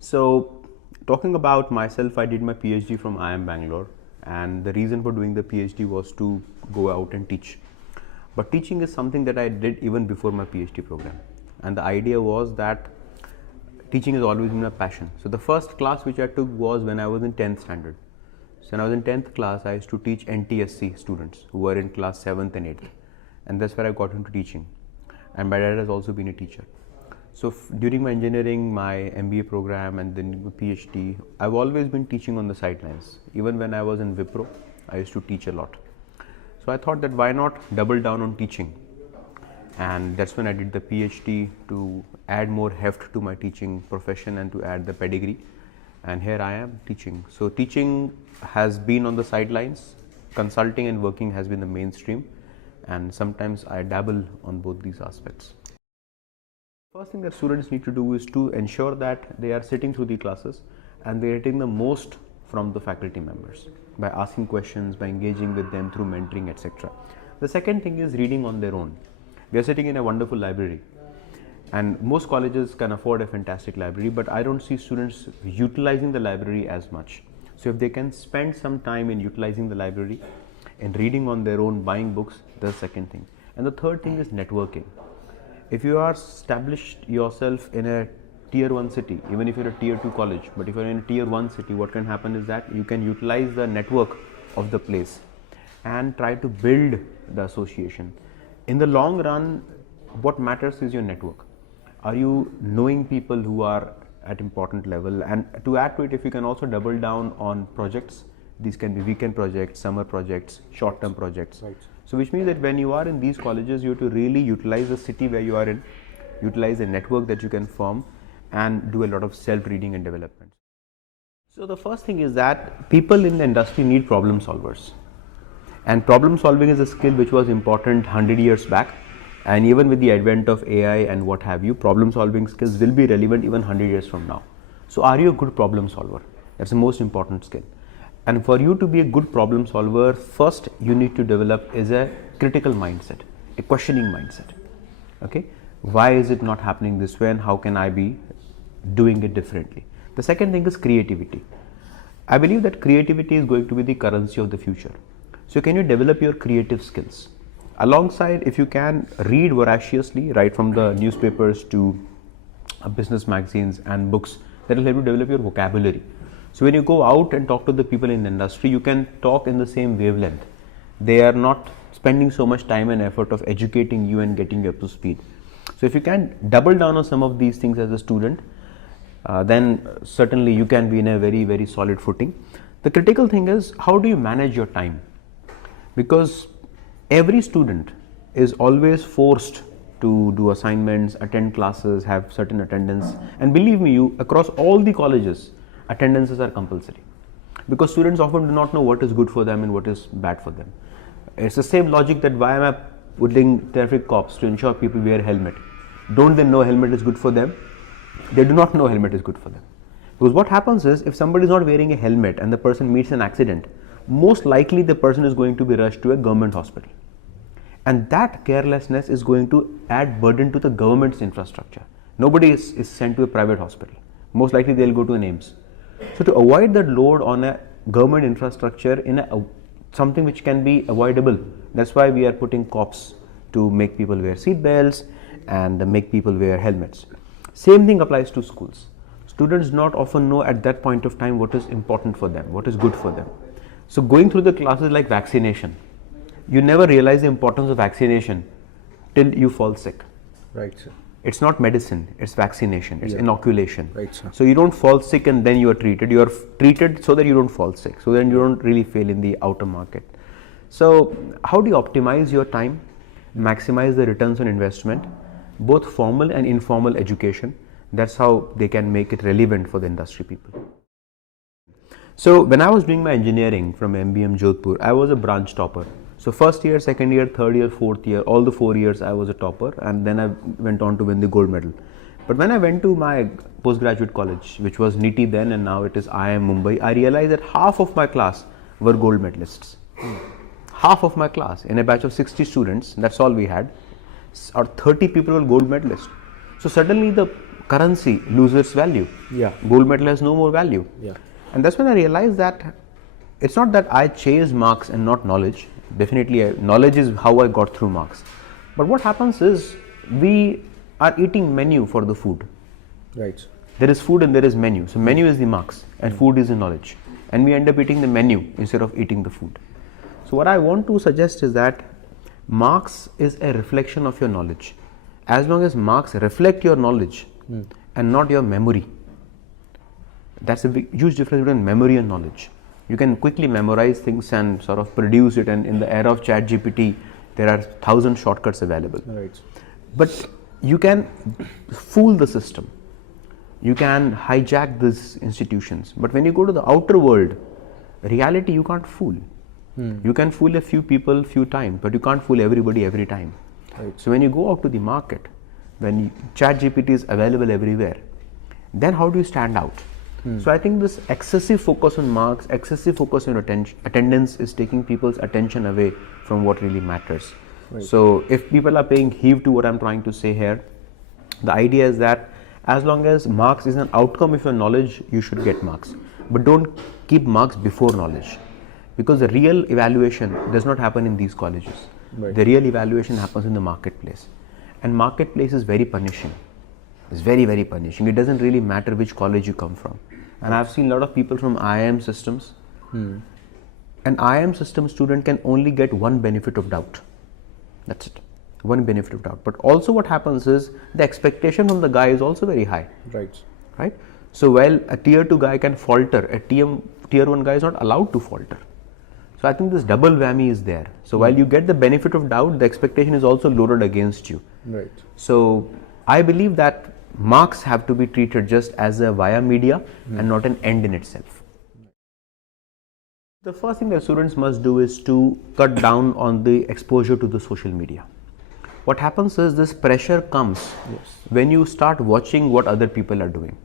So, talking about myself, I did my PhD from IIM Bangalore, and the reason for doing the PhD was to go out and teach. But teaching is something that I did even before my PhD program, and the idea was that teaching has always been my passion. So, the first class which I took was when I was in 10th standard. So, when I was in 10th class, I used to teach NTSC students who were in class 7th and 8th, and that's where I got into teaching. And my dad has also been a teacher. So during my engineering, my MBA program and then PhD, I've always been teaching on the sidelines. Even when I was in Wipro, I used to teach a lot. So I thought that why not double down on teaching? And that's when I did the PhD to add more heft to my teaching profession and to add the pedigree. And here I am teaching. So teaching has been on the sidelines, consulting and working has been the mainstream, and sometimes I dabble on both these aspects. First thing that students need to do is to ensure that they are sitting through the classes and they are getting the most from the faculty members by asking questions, by engaging with them through mentoring, etc. The second thing is reading on their own. We are sitting in a wonderful library, and most colleges can afford a fantastic library, but I don't see students utilizing the library as much. So if they can spend some time in utilizing the library and reading on their own, buying books, that's the second thing. And the third thing is networking. If you are established yourself in a tier 1 city, even if you're a tier 2 college, but if you're in a tier 1 city, what can happen is that you can utilize the network of the place and try to build the association. In the long run, what matters is your network. Are you knowing people who are at important level? And to add to it, if you can also double down on projects, these can be weekend projects, summer projects, short-term projects. Right. So which means that when you are in these colleges, you have to really utilize the city where you are in, utilize the network that you can form, and do a lot of self-reading and development. So the first thing is that people in the industry need problem solvers. And problem solving is a skill which was important 100 years back. And even with the advent of AI and what have you, problem solving skills will be relevant even 100 years from now. So are you a good problem solver? That's the most important skill. And for you to be a good problem solver, first you need to develop is a critical mindset, a questioning mindset. Okay, why is it not happening this way and how can I be doing it differently? The second thing is creativity. I believe that creativity is going to be the currency of the future. So can you develop your creative skills? Alongside, if you can read voraciously, right from the newspapers to business magazines and books, that will help you develop your vocabulary. So when you go out and talk to the people in the industry, you can talk in the same wavelength. They are not spending so much time and effort of educating you and getting you up to speed. So if you can double down on some of these things as a student, then certainly you can be in a very, very solid footing. The critical thing is, how do you manage your time? Because every student is always forced to do assignments, attend classes, have certain attendance, and believe me, across all the colleges, attendances are compulsory, because students often do not know what is good for them and what is bad for them. It's the same logic that why am I putting traffic cops to ensure people wear helmet? Don't they know helmet is good for them? They do not know helmet is good for them. Because what happens is, if somebody is not wearing a helmet and the person meets an accident, most likely the person is going to be rushed to a government hospital. And that carelessness is going to add burden to the government's infrastructure. Nobody is sent to a private hospital. Most likely they'll go to an AIIMS. So to avoid that load on a government infrastructure in something which can be avoidable, that's why we are putting cops to make people wear seat belts and make people wear helmets. Same thing applies to schools. Students not often know at that point of time what is important for them, what is good for them. So going through the classes like vaccination, you never realize the importance of vaccination till you fall sick. Right, sir. It's not medicine, it's vaccination, it's inoculation. Right, sir. So you don't fall sick and then you are treated. You are treated so that you don't fall sick. So then you don't really fail in the outer market. So how do you optimize your time, maximize the returns on investment, both formal and informal education? That's how they can make it relevant for the industry people. So when I was doing my engineering from MBM Jodhpur, I was a branch topper. So first year, second year, third year, fourth year, all the 4 years I was a topper, and then I went on to win the gold medal. But when I went to my postgraduate college, which was NITI then and now it is IIM Mumbai, I realized that half of my class were gold medalists. Half of my class, in a batch of 60 students, that's all we had, or 30 people were gold medalists. So suddenly the currency loses value. Yeah. Gold medal has no more value. Yeah. And that's when I realized that it's not that I chase marks and not knowledge. Definitely, knowledge is how I got through marks. But what happens is we are eating menu for the food. Right. There is food and there is menu. So menu is the marks and food is the knowledge. And we end up eating the menu instead of eating the food. So what I want to suggest is that marks is a reflection of your knowledge. As long as marks reflect your knowledge and not your memory, that's a huge difference between memory and knowledge. You can quickly memorize things and sort of produce it, and in the era of ChatGPT, there are 1,000 shortcuts available. Right. But you can fool the system. You can hijack these institutions. But when you go to the outer world, reality you can't fool. You can fool a few people few times, but you can't fool everybody every time. Right. So when you go out to the market, when ChatGPT is available everywhere, then how do you stand out? So I think this excessive focus on marks, excessive focus on attendance is taking people's attention away from what really matters. Right. So if people are paying heed to what I'm trying to say here, the idea is that as long as marks is an outcome of your knowledge, you should get marks. But don't keep marks before knowledge, because the real evaluation does not happen in these colleges. Right. The real evaluation happens in the marketplace, and marketplace is very punishing. It's very, very punishing. It doesn't really matter which college you come from. And I've seen a lot of people from IIM systems. An IIM system student can only get one benefit of doubt. That's it. One benefit of doubt. But also what happens is the expectation from the guy is also very high. Right. Right? So while a tier 2 guy can falter, a tier 1 guy is not allowed to falter. So I think this double whammy is there. So while you get the benefit of doubt, the expectation is also loaded against you. Right. So I believe that marks have to be treated just as a via media and not an end in itself. The first thing that students must do is to cut down on the exposure to the social media. What happens is this pressure comes when you start watching what other people are doing.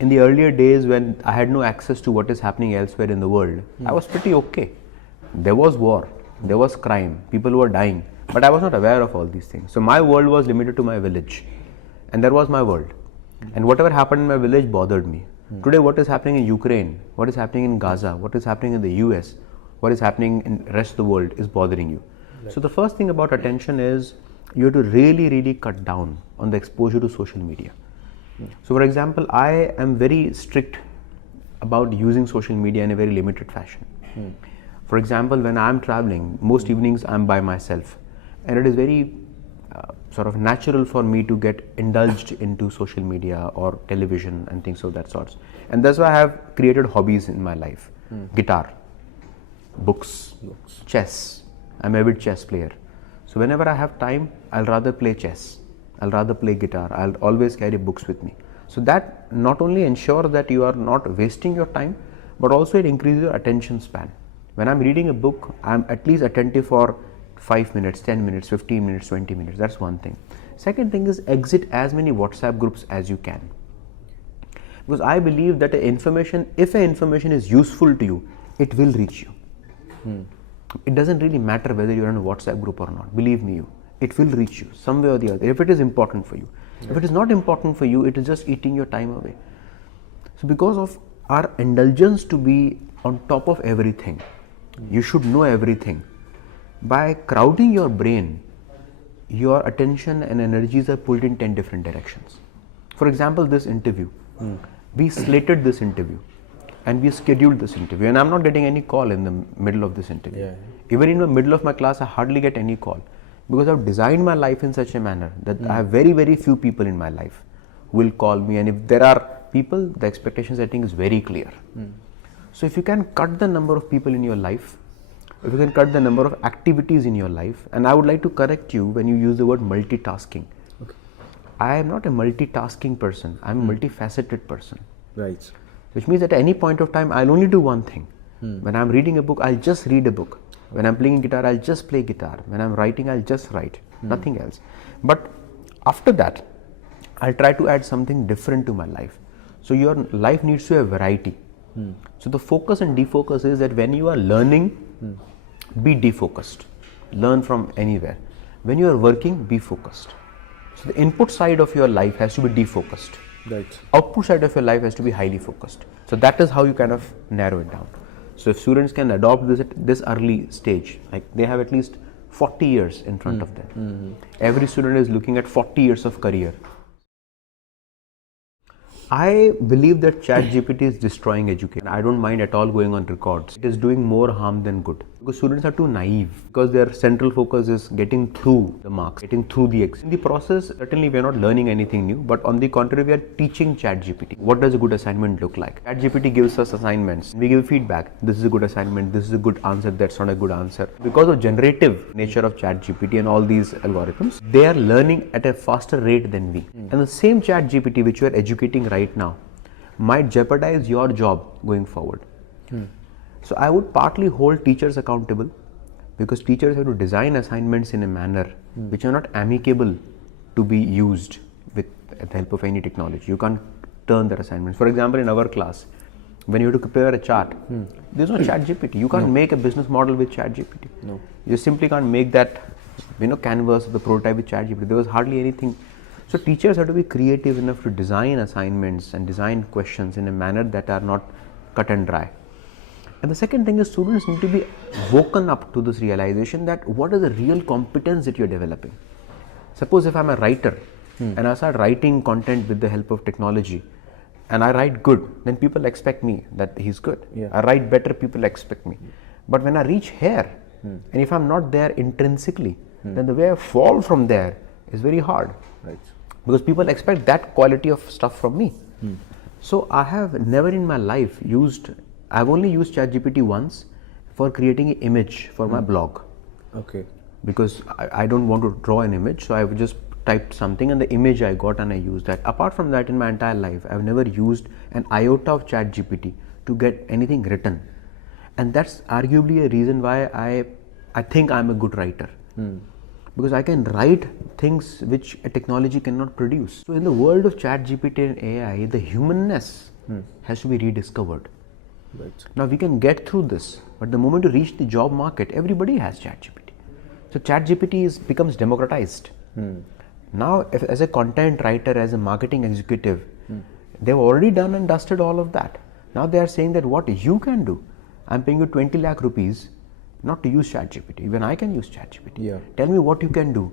In the earlier days when I had no access to what is happening elsewhere in the world, I was pretty okay. There was war, there was crime, people were dying, but I was not aware of all these things. So my world was limited to my village. And that was my world. And whatever happened in my village bothered me. Today, what is happening in Ukraine, what is happening in Gaza, what is happening in the US, what is happening in the rest of the world is bothering you. Right. So the first thing about attention is you have to really, really cut down on the exposure to social media. So for example, I am very strict about using social media in a very limited fashion. For example, when I am traveling, most evenings I am by myself. And it is very sort of natural for me to get indulged into social media or television and things of that sort. And that's why I have created hobbies in my life. Guitar, books, chess. I'm an avid chess player. So whenever I have time, I'll rather play chess. I'll rather play guitar. I'll always carry books with me. So that not only ensures that you are not wasting your time, but also it increases your attention span. When I'm reading a book, I'm at least attentive for 5 minutes, 10 minutes, 15 minutes, 20 minutes. That's one thing. Second thing is exit as many WhatsApp groups as you can. Because I believe that if information is useful to you, it will reach you. It doesn't really matter whether you're in a WhatsApp group or not. Believe me, it will reach you some way or the other if it is important for you. If it is not important for you, it is just eating your time away. So because of our indulgence to be on top of everything, you should know everything. By crowding your brain, your attention and energies are pulled in 10 different directions. For example, this interview. We slated this interview and we scheduled this interview, and I'm not getting any call in the middle of this interview. Even in the middle of my class, I hardly get any call, because I've designed my life in such a manner that I have very, very few people in my life who will call me, and if there are people, the expectation setting is very clear. So if you can cut the number of people in your life, if you can cut the number of activities in your life, and I would like to correct you when you use the word multitasking. I am not a multitasking person, I am a multifaceted person. Right. Which means that at any point of time, I'll only do one thing. When I'm reading a book, I'll just read a book. When I'm playing guitar, I'll just play guitar. When I'm writing, I'll just write, nothing else. But after that, I'll try to add something different to my life. So your life needs to have variety. So the focus and defocus is that when you are learning, be defocused. Learn from anywhere. When you are working, be focused. So the input side of your life has to be defocused. Right. Output side of your life has to be highly focused. So that is how you kind of narrow it down. So if students can adopt this at this early stage, like they have at least 40 years in front of them. Every student is looking at 40 years of career. I believe that ChatGPT is destroying education. I don't mind at all going on records. It is doing more harm than good. Because students are too naive. Because their central focus is getting through the marks, getting through the exam. In the process, certainly we are not learning anything new. But on the contrary, we are teaching ChatGPT. What does a good assignment look like? ChatGPT gives us assignments. We give feedback. This is a good assignment. This is a good answer. That's not a good answer. Because of generative nature of ChatGPT and all these algorithms, they are learning at a faster rate than we. And the same ChatGPT which you are educating right now might jeopardize your job going forward. So I would partly hold teachers accountable, because teachers have to design assignments in a manner which are not amicable to be used with the help of any technology. You can't turn their assignments. For example, in our class, when you have to prepare a chart, there's no ChatGPT. You can't make a business model with ChatGPT. No. You simply can't make that canvas of the prototype with ChatGPT. There was hardly anything. So teachers have to be creative enough to design assignments and design questions in a manner that are not cut and dry. And the second thing is, students need to be woken up to this realization that what is the real competence that you're developing. Suppose if I'm a writer and I start writing content with the help of technology and I write good, then people expect me that he's good. I write better, people expect me. But when I reach here, and if I'm not there intrinsically, then the way I fall from there is very hard. Right. Because people expect that quality of stuff from me. So I have never in my life I've only used ChatGPT once for creating an image for my blog. Okay. Because I don't want to draw an image, so I've just typed something and the image I got and I used that. Apart from that, in my entire life, I've never used an iota of ChatGPT to get anything written. And that's arguably a reason why I think I'm a good writer. Because I can write things which a technology cannot produce. So in the world of ChatGPT and AI, the humanness has to be rediscovered. Right. Now we can get through this, but the moment you reach the job market, everybody has ChatGPT. So ChatGPT becomes democratized. Now, as a content writer, as a marketing executive, they've already done and dusted all of that. Now they are saying that what you can do, I'm paying you 20 lakh rupees not to use ChatGPT. Even I can use ChatGPT. Tell me what you can do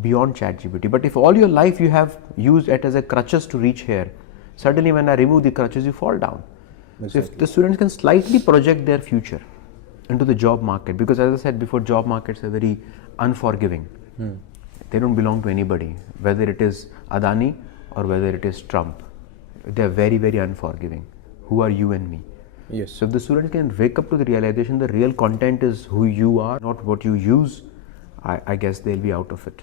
beyond ChatGPT. But if all your life you have used it as a crutches to reach here, suddenly when I remove the crutches, you fall down. Exactly. So if the students can slightly project their future into the job market, because as I said before, job markets are very unforgiving. They don't belong to anybody, whether it is Adani or whether it is Trump. They are very, very unforgiving. Who are you and me? Yes. So if the student can wake up to the realization the real content is who you are, not what you use, I guess they'll be out of it.